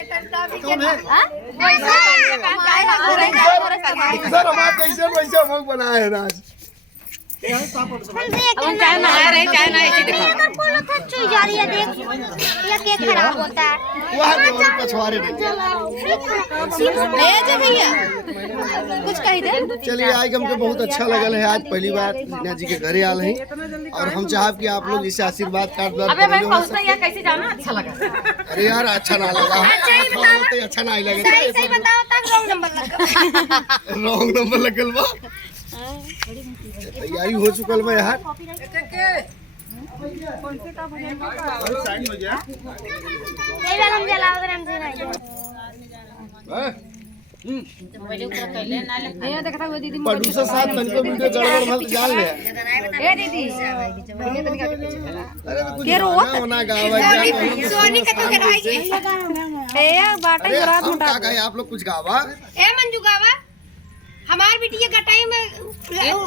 Sir हमारे कैसे वैसे हम बनाए हैं आज। अब हम चाय नहा रहे, चाय ना ऐसे देखो जा रही है, देख ये केक खराब होता है। वहाँ पछवारे भैया कुछ कही दे। चलिए आज हमको बहुत अच्छा लगल है। आज पहली बार मीना जी के घरे आल हैं और हम चाहब कि आप लोग इसे आशीर्वाद कार्ड अबे मैं पहुंचता यार, कैसे जाना अच्छा लगा। अरे यार अच्छा ना लगा, अच्छा नहीं लगे। सही बताओ तब रॉन्ग नंबर लगल बा। तैयारी हो चुकल बा यार। प्रोड्यूसर साहब तनको वीडियो चढ़ल भल जान ले। ए दीदी अरे तो कुछ गाना होना गावा सोनी का तो कराएगी ए बाटा रात में का गाए आप लोग कुछ गावा। ए मंजू गावा हमार बिटिया गटाई में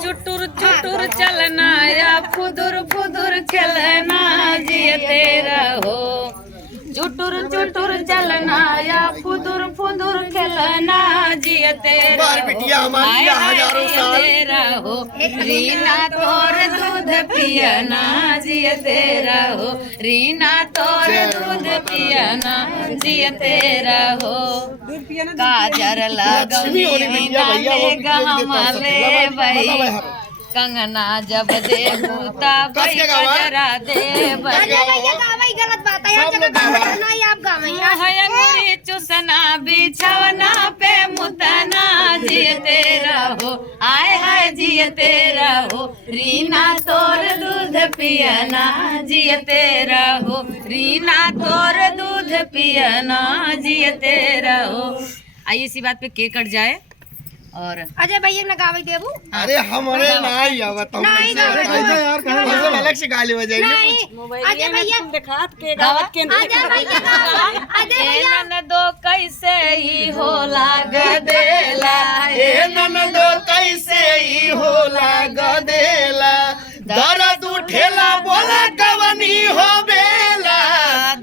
चुटुर चुटुर चलना या फुदुर फुदुर चलना जिया तेरा हो। चुटुर चुटुर चलना या फुदुर फुदुर खेलना जिया तेरा बार बिटिया हमारी हजारों साल तेरा हो। रीना तोर दूध पियना जिया तेरा हो। रीना तोर दूध पियना जिया तेरा हो। काजर लगौनी गहमले भई कंगना जब देखू तब गजरा दे गलत बात है आप गावई चुसना बिछवना पे मुतना जिय तेरा हो। आय हाय जिय तेरा हो। रीना तोर दूध पियना जिय तेरा हो। रीना तोर दूध पियना जिय तेरा हो। आइए इसी बात पे केक कट जाए और अजय भैया ने गावे देबू। अरे हमारे नहीं आवत हम यार कहां अलग से गाली बजाएंगे। अजय भैया दिखात के गावत के अजय भैया अजय भैया नन दो कैसे ही हो लाग देला। ए ननदो कैसे ही हो लाग देला। दर्द उठेला बोला कवनी हो बेला।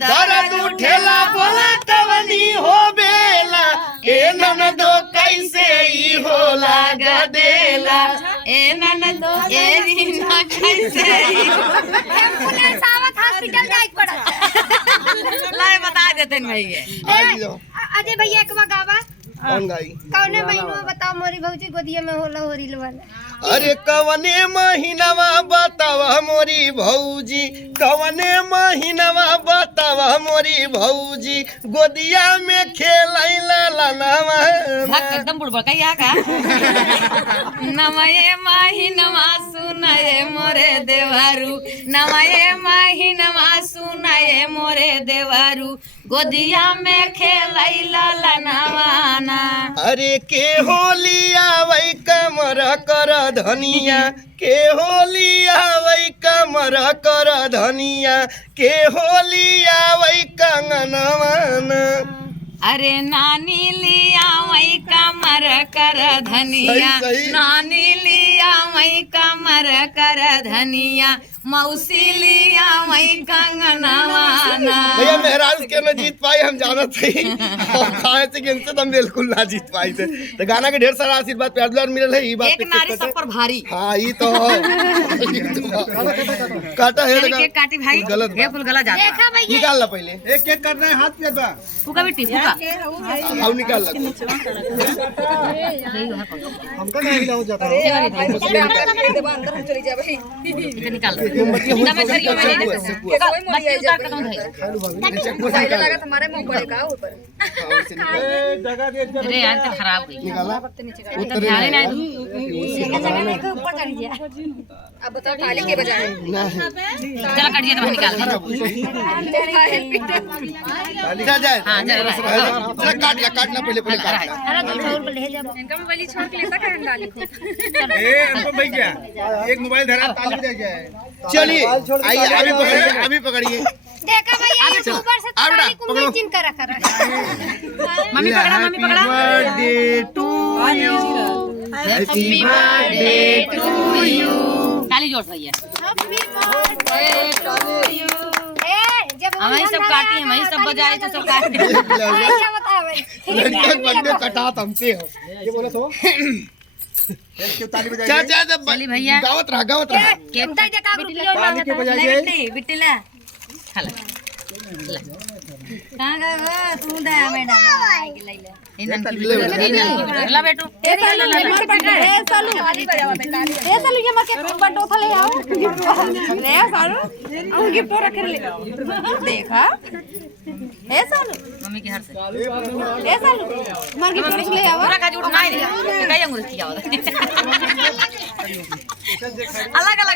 दर्द उठेला बोला कवनी हो बेला। ए ननदो कैसे ही हो लाग देला। ए नन दो ए रीना कैसे ही एम्बुलेंस आवत हॉस्पिटल जाए पड़ा। लाए बता देते भैया। अजय भैया एक गावा कौन गाई कौने महीनवा बताओ मोरी भौजी गोदिया में होला होरी वाला। अरे कवने महीनवा बतावा मोरी भौजी। कवने महीनवा बतावा मोरी भौजी। गोदिया में खेलैला लनवा एकदम बुढ़बा का या का नमये महीनवा सुनाए मोरे देवारू। नमये महीनवा सुनाए मोरे देवारू। गोदिया में खेलैला लनवाना। अरे के होलिया वही कमर कर धनिया। के होलिया वही कमर कर धनिया। के होलिया वही कंगनवाना। अरे नानी लिया वही कमर कर धनिया। सही। नानी लिया वही कमर कर धनिया। मौसी लिया वही कंगनवाना। भैया मेहराज के न जीत पाई हम जानत थे और खाए से कि इनसे तो हम बिल्कुल ना जीत पाई थे। तो गाना के ढेर सारा आशीर्वाद प्यार दुलार मिलल है। ई बात एक नारी सब पर भारी। हाँ ये तो काटा है चल केक काटी भाई। गलत ये फुल गला जाता। देखा भैया निकाल ला पहले। एक केक काटना है हाथ पे बा। फूका बेटी फूका। आओ निकाल ला। हमका नहीं हिलाओ जाता है। निकाल इतना मैं धरियो मैं नहीं बच्ची उतार कर दूं भाई। हमारे मुंह पड़ेगा ऊपर। अरे यार तो खराब हुई। निकाला वो तो ध्यान ही नहीं दूं। ऊपर कर दिया। अब बताओ थाली के बजाय चल काटिए तो निकाल दे। निकाल जाए। हां चल बस। चल काट ला पहले काट ला। अरे दूध और ले जा। इनका मोबाइल छोड़ के लेता है डाली को। ए हमको भाई क्या एक मोबाइल धरा ताली बजा के है। चलिए आइए अभी पकड़िए। देखा भैया ये ऊपर से थाली कुंडी चिन कर रखा है। मम्मी पकड़ा मम्मी पकड़ा। Birthday to you. Happy birthday to you. ताली जोड़ भैया। Happy birthday to you. ए जब हम ही सब काटी हम ही सब बजाए तो सब काटी क्या बतावे लड़का बंदे कटा तुमसे हो ये बोला तो क्यों ताली बजाइए चाचा चली भैया गावत रहा केक ताली क्यों बजाइए बिटिला खला कहां गए तू दे मैडम इनन की ला बेटू ए सालू ये मके बड्डो थले आओ ले सालू हम गिफ्ट रख ले देखा ए सालू मम्मी के हाथ से ए सालू मार गिफ्ट ले आओ पूरा का झूठ नहीं कई अंगूर किया अलग अलग